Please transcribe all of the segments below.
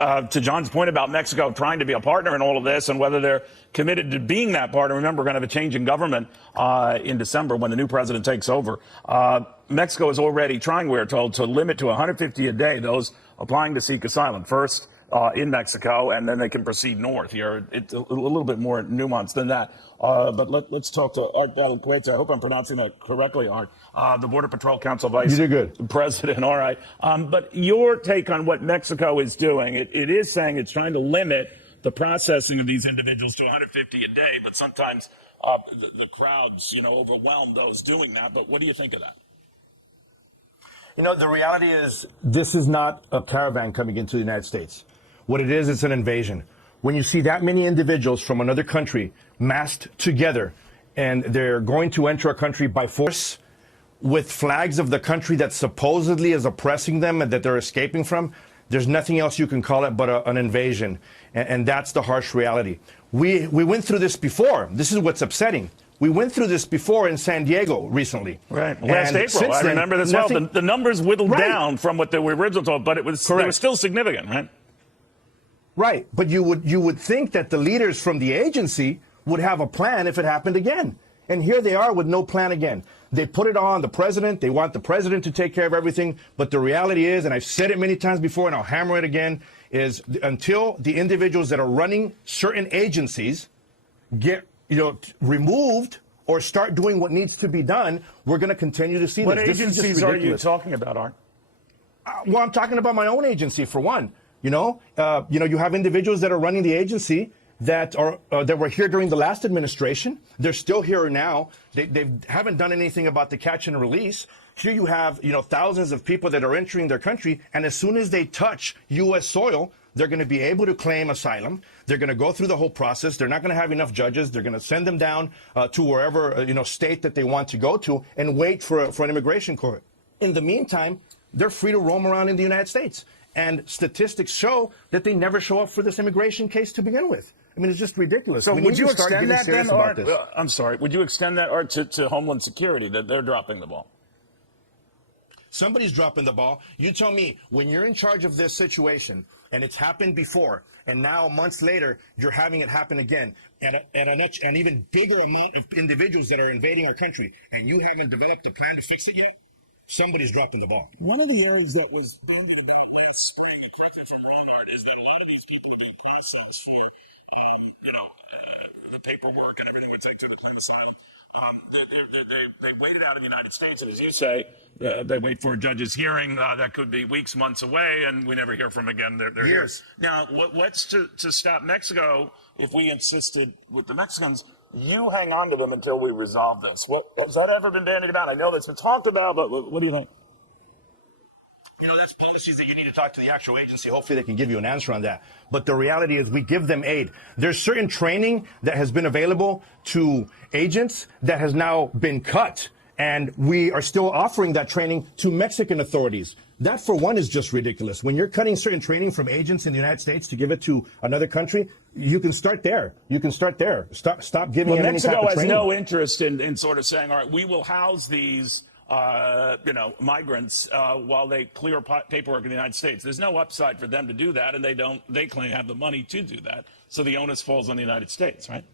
To John's point about Mexico trying to be a partner in all of this and whether they're committed to being that partner. Remember, we're going to have a change in government in December when the new president takes over. Mexico is already trying, we're told, to limit to 150 a day those applying to seek asylum. First in Mexico, and then they can proceed north here. It's a little bit more nuanced than that. But let's talk to Art Cueto. I hope I'm pronouncing that correctly, Art. The Border Patrol Council Vice President. All right. But your take on what Mexico is doing, it is saying it's trying to limit the processing of these individuals to 150 a day, but sometimes the crowds, overwhelm those doing that. But what do you think of that? The reality is this is not a caravan coming into the United States. What it is, it's an invasion. When you see that many individuals from another country massed together and they're going to enter a country by force with flags of the country that supposedly is oppressing them and that they're escaping from, there's nothing else you can call it but an invasion. And that's the harsh reality. We went through this before. This is what's upsetting. We went through this before in San Diego recently. Right. Last April, I remember this well. The numbers whittled down from what they were originally told, but they were still significant, right? Right. But you would think that the leaders from the agency would have a plan if it happened again. And here they are with no plan again. They put it on the president. They want the president to take care of everything. But the reality is, and I've said it many times before and I'll hammer it again, is until the individuals that are running certain agencies get removed or start doing what needs to be done, we're going to continue to see this. What agencies are you talking about, Art? Well, I'm talking about my own agency, for one. You have individuals that are running the agency that were here during the last administration. They're still here now. They haven't done anything about the catch and release. Here you have, thousands of people that are entering their country, and as soon as they touch U.S. soil, they're going to be able to claim asylum. They're going to go through the whole process. They're not going to have enough judges. They're going to send them down to wherever, state that they want to go to and wait for an immigration court. In the meantime, they're free to roam around in the United States. And statistics show that they never show up for this immigration case to begin with. I mean, it's just ridiculous. So would you extend that then, Art? I'm sorry. Would you extend that, Art, to Homeland Security, that they're dropping the ball? Somebody's dropping the ball. You tell me, when you're in charge of this situation, and it's happened before, and now months later, you're having it happen again, at an even bigger amount of individuals that are invading our country, and you haven't developed a plan to fix it yet? Somebody's dropping the ball. One of the areas that was bandied about last spring, and correct me if I'm wrong, Art, is that a lot of these people are being processed for, the paperwork and everything would take to claim asylum. They waited out in the United States, and as you say, they wait for a judge's hearing. That could be weeks, months away, and we never hear from them again. They're years. Here. Now, what's to stop Mexico if we insisted with the Mexicans? You hang on to them until we resolve this. Has that ever been bandied about? I know that's been talked about, but what do you think? That's policies that you need to talk to the actual agency. Hopefully they can give you an answer on that. But the reality is we give them aid. There's certain training that has been available to agents that has now been cut. And we are still offering that training to Mexican authorities. That, for one, is just ridiculous. When you're cutting certain training from agents in the United States to give it to another country, you can start there. Stop giving it any type of training. Mexico has no interest in sort of saying, all right, we will house these migrants while they clear paperwork in the United States. There's no upside for them to do that, and they claim have the money to do that. So the onus falls on the United States, right?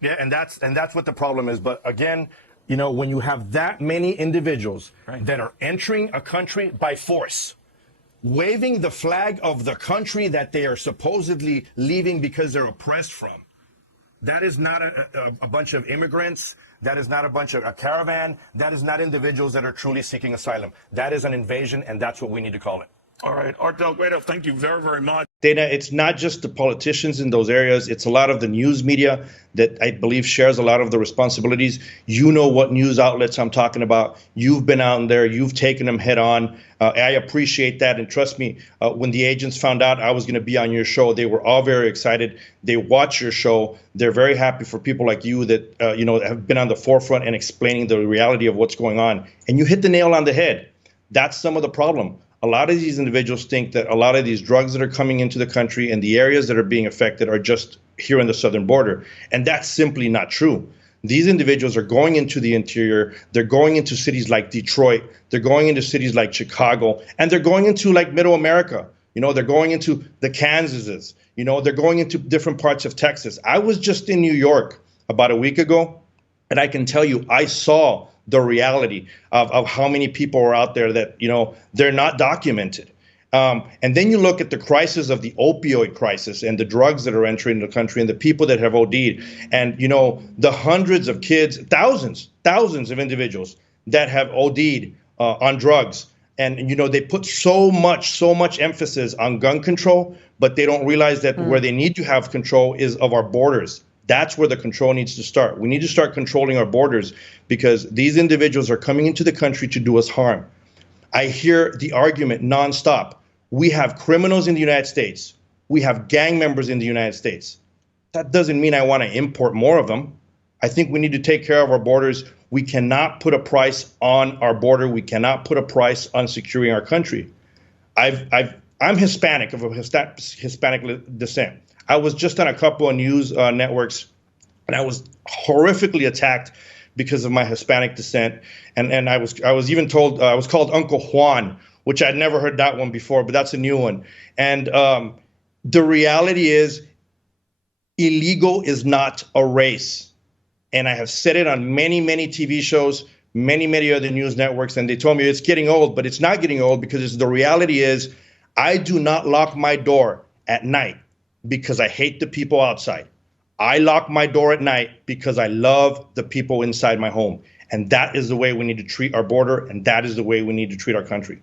Yeah, and that's what the problem is. But again, when you have that many individuals that are entering a country by force, waving the flag of the country that they are supposedly leaving because they're oppressed from, that is not a bunch of immigrants. That is not a bunch of a caravan. That is not individuals that are truly seeking asylum. That is an invasion, and that's what we need to call it. All right. Art Del Cueto, thank you very, very much. Dana, it's not just the politicians in those areas. It's a lot of the news media that I believe shares a lot of the responsibilities. You know what news outlets I'm talking about. You've been out there. You've taken them head on. I appreciate that. And trust me, when the agents found out I was going to be on your show, they were all very excited. They watch your show. They're very happy for people like you that, have been on the forefront and explaining the reality of what's going on. And you hit the nail on the head. That's some of the problem. A lot of these individuals think that a lot of these drugs that are coming into the country and the areas that are being affected are just here on the southern border. And that's simply not true. These individuals are going into the interior. They're going into cities like Detroit. They're going into cities like Chicago. And they're going into like middle America. They're going into the Kansases. They're going into different parts of Texas. I was just in New York about a week ago, and I can tell you, I saw the reality of how many people are out there that, they're not documented. And then you look at the crisis of the opioid crisis and the drugs that are entering the country and the people that have OD'd, and, the hundreds of kids, thousands of individuals that have OD'd on drugs. And, they put so much emphasis on gun control, but they don't realize that where they need to have control is of our borders. That's where the control needs to start. We need to start controlling our borders because these individuals are coming into the country to do us harm. I hear the argument nonstop. We have criminals in the United States. We have gang members in the United States. That doesn't mean I want to import more of them. I think we need to take care of our borders. We cannot put a price on our border. We cannot put a price on securing our country. I'm Hispanic, of a Hispanic descent. I was just on a couple of news networks, and I was horrifically attacked because of my Hispanic descent. And I was even told I was called Uncle Juan, which I'd never heard that one before, but that's a new one. And the reality is, illegal is not a race. And I have said it on many TV shows, many other news networks, and they told me it's getting old, but it's not getting old because the reality is I do not lock my door at night because I hate the people outside. I lock my door at night because I love the people inside my home. And that is the way we need to treat our border, and that is the way we need to treat our country.